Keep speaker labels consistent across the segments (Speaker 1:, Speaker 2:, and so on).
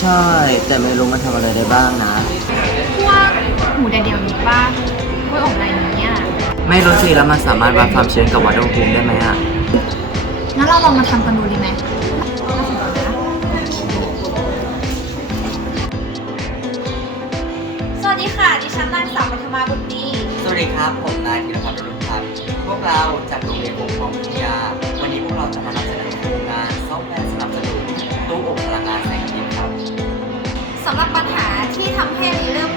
Speaker 1: ใช่ แต่ไม่รู้มันทำอะไรได้บ้างนะ
Speaker 2: พวกหมูแดดเดียวนี้ป้ากล้วยอบอะไรนี้อะ
Speaker 1: ไม่รู้สิแล้วมันสามารถวัดความชื้นกับวัดอุณหภูมิได้ไหมอะ
Speaker 2: งั้นเราลองมาทำกันดูดีไหมน่าสนใจนะสวัสดีค่ะ ดิฉันนางสาวปฐมาบุตรดี
Speaker 1: สวัสดีครับ ผมนายธีรพัฒน์รุ่งพันธ์พวกเราจากโรงเรียนปกครองวิทยา วันนี้พวกเราจะมานำ
Speaker 2: หรับปัญหาที่ทำให้ริเริ่ม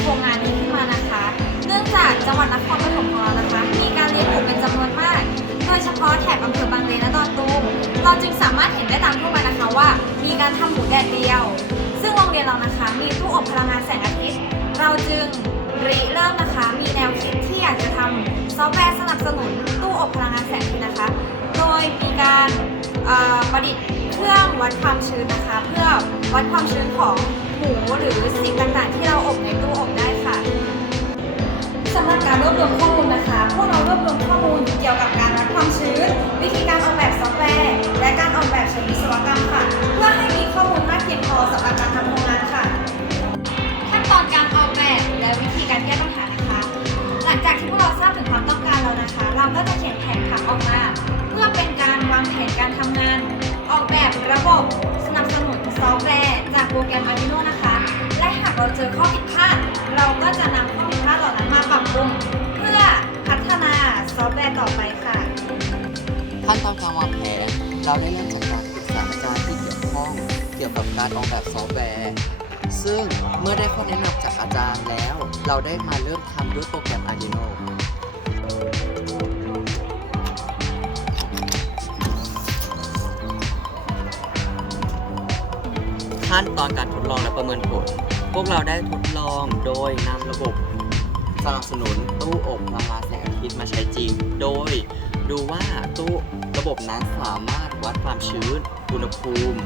Speaker 2: โครงงานนี้ขึ้นมานะคะ เนื่องจากจังหวัดนครปฐมของเรานะคะ มีการเลี้ยงหมูเป็นจำนวนมาก โดยเฉพาะแถบอำเภอบางเลนและดอนตูมเราจึงสามารถเห็นได้ตามทั่วไปนะคะว่า มีการทำหมูแดดเดียว ซึ่งโรงเรียนเรานะคะ มีตู้อบพลังงานแสงอาทิตย์ เราจึงริเริ่มนะคะ มีแนวคิดที่อยากจะทำซอฟต์แวร์สนับสนุนตู้อบพลังงานแสงอาทิตย์นะคะ โดยมีการประดิษฐ์เครื่องวัดความชื้นนะคะ เพื่อวัดความชื้นของ หมูหรือสิ่งต่างๆ ที่เราอบในตู้อบได้ค่ะสำหรับการรวบรวมข้อมูลนะคะ พวกเรารวบรวมข้อมูลเกี่ยวกับการวัดความชื้น วิธีการออกแบบซอฟต์แวร์ และการออกแบบเชิงวิศวกรรมค่ะ เพื่อให้มีข้อมูลมากเพียงพอสำหรับการ เราเจอข้อผิดพลาด เราก็จะนำข้อผิดพลาดเหล่านั้นมาปรับปรุงเพื่อพัฒนาซอฟต์แวร์ต่อไปค่ะ
Speaker 1: ขั้นตอนการวางแผน เราได้เริ่มจากการปรึกษาอาจารย์ที่เกี่ยวข้องเกี่ยวกับการออกแบบซอฟต์แวร์ ซึ่งเมื่อได้ข้อแนะนำจากอาจารย์แล้ว เราได้มาเริ่มทำด้วยโปรแกรม Arduino ขั้นตอนการทดลองและประเมินผล พวกเราได้ทดลองโดยนำระบบสนับสนุนตู้อบพลังงานแสงอาทิตย์มาใช้จริง โดยดูว่าตู้ระบบนั้นสามารถวัดความชื้น อุณหภูมิ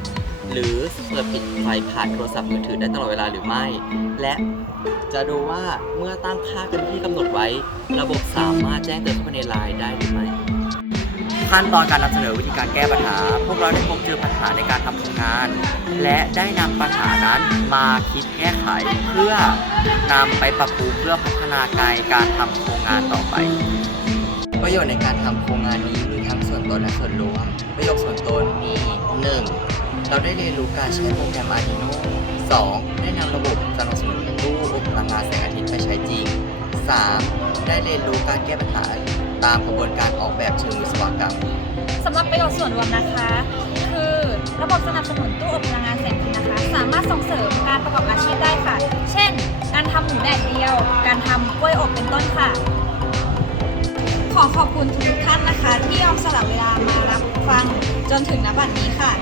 Speaker 1: หรือเปิดปิดไฟผ่านโทรศัพท์มือถือได้ตลอดเวลาหรือไม่ และจะดูว่าเมื่อตั้งค่ากันที่กำหนดไว้ ระบบสามารถแจ้งเตือนเข้าไปในไลน์ได้หรือไม่ ขั้นตอนการนำเสนอวิธีการแก้ปัญหา พวกเราได้พบเจอปัญหาในการทำโครงงาน และได้นำปัญหานั้นมาคิดแก้ไขเพื่อนำไปปรับปรุงเพื่อพัฒนาการการทำโครงงานต่อไป ประโยชน์ในการทำโครงงานนี้มีทั้งส่วนตนและส่วนรวม ประโยชน์ส่วนตนมี 1. เราได้เรียนรู้การใช้โปรแกรม Arduino 2. ได้นำระบบสนับสนุนตู้อบพลังงานแสงอาทิตย์ไปใช้จริง 3. ได้เรียนรู้การแก้ปัญหา ตามกระบวนการออกแบบเชิงวิศวกรรม
Speaker 2: สำหรับประโยชน์ส่วนรวมนะคะ คือระบบสนับสนุนตู้อบพลังงานแสงอาทิตย์นะคะ สามารถส่งเสริมการประกอบอาชีพได้ค่ะ เช่น การทำหมูแดดเดียว การทำกล้วยอบเป็นต้นค่ะ ขอขอบคุณทุกท่านนะคะ ที่ยอมสละเวลามารับฟังจนถึงณบัดนี้ค่ะ